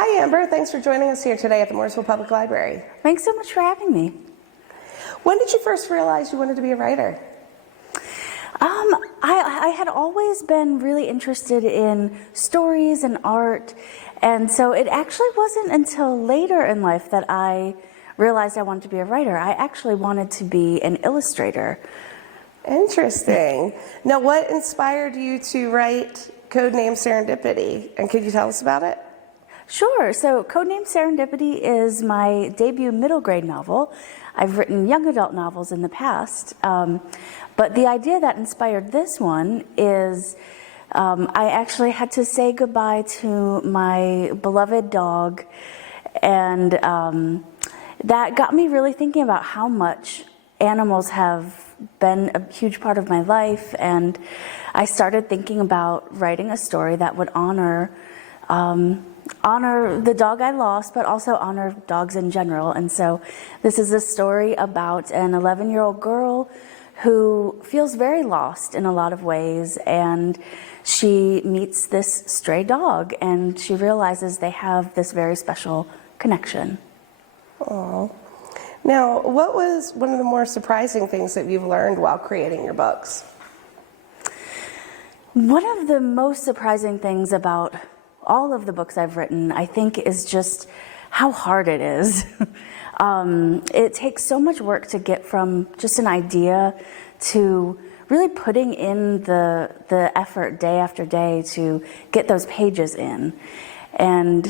Hi, Amber. Thanks for joining us here today at the Mooresville Public Library. Thanks so much for having me. When did you first realize you wanted to be a writer? I had always been really interested in stories and art, and so it actually wasn't until later in life that I realized I wanted to be a writer. I actually wanted to be an illustrator. Interesting. Now, what inspired you to write Codename Serendipity, and could you tell us about it? Sure. So Codename Serendipity is my debut middle grade novel. I've written young adult novels in the past, but the idea that inspired this one is I actually had to say goodbye to my beloved dog, and that got me really thinking about how much animals have been a huge part of my life, and I started thinking about writing a story that would honor the dog I lost, but also honor dogs in general. And so this is a story about an 11-year-old girl who feels very lost in a lot of ways, and she meets this stray dog, and she realizes they have this very special connection. Oh. Now, what was one of the more surprising things that you've learned while creating your books? One of the most surprising things about all of the books I've written, I think, is just how hard it is. It takes so much work to get from just an idea to really putting in the effort day after day to get those pages in. And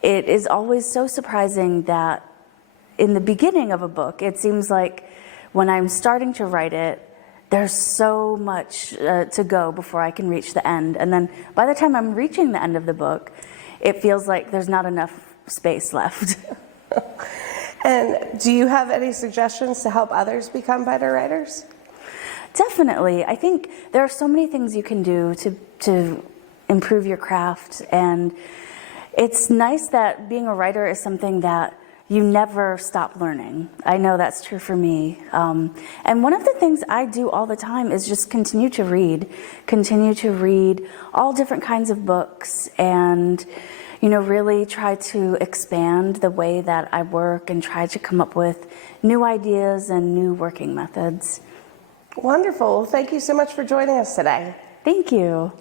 it is always so surprising that in the beginning of a book, it seems like when I'm starting to write it, there's so much to go before I can reach the end. And then by the time I'm reaching the end of the book, it feels like there's not enough space left. And do you have any suggestions to help others become better writers? Definitely. I think there are so many things you can do to improve your craft. And it's nice that being a writer is something that you never stop learning. I know that's true for me. And one of the things I do all the time is just continue to read all different kinds of books, and really try to expand the way that I work and try to come up with new ideas and new working methods. Wonderful. Thank you so much for joining us today. Thank you.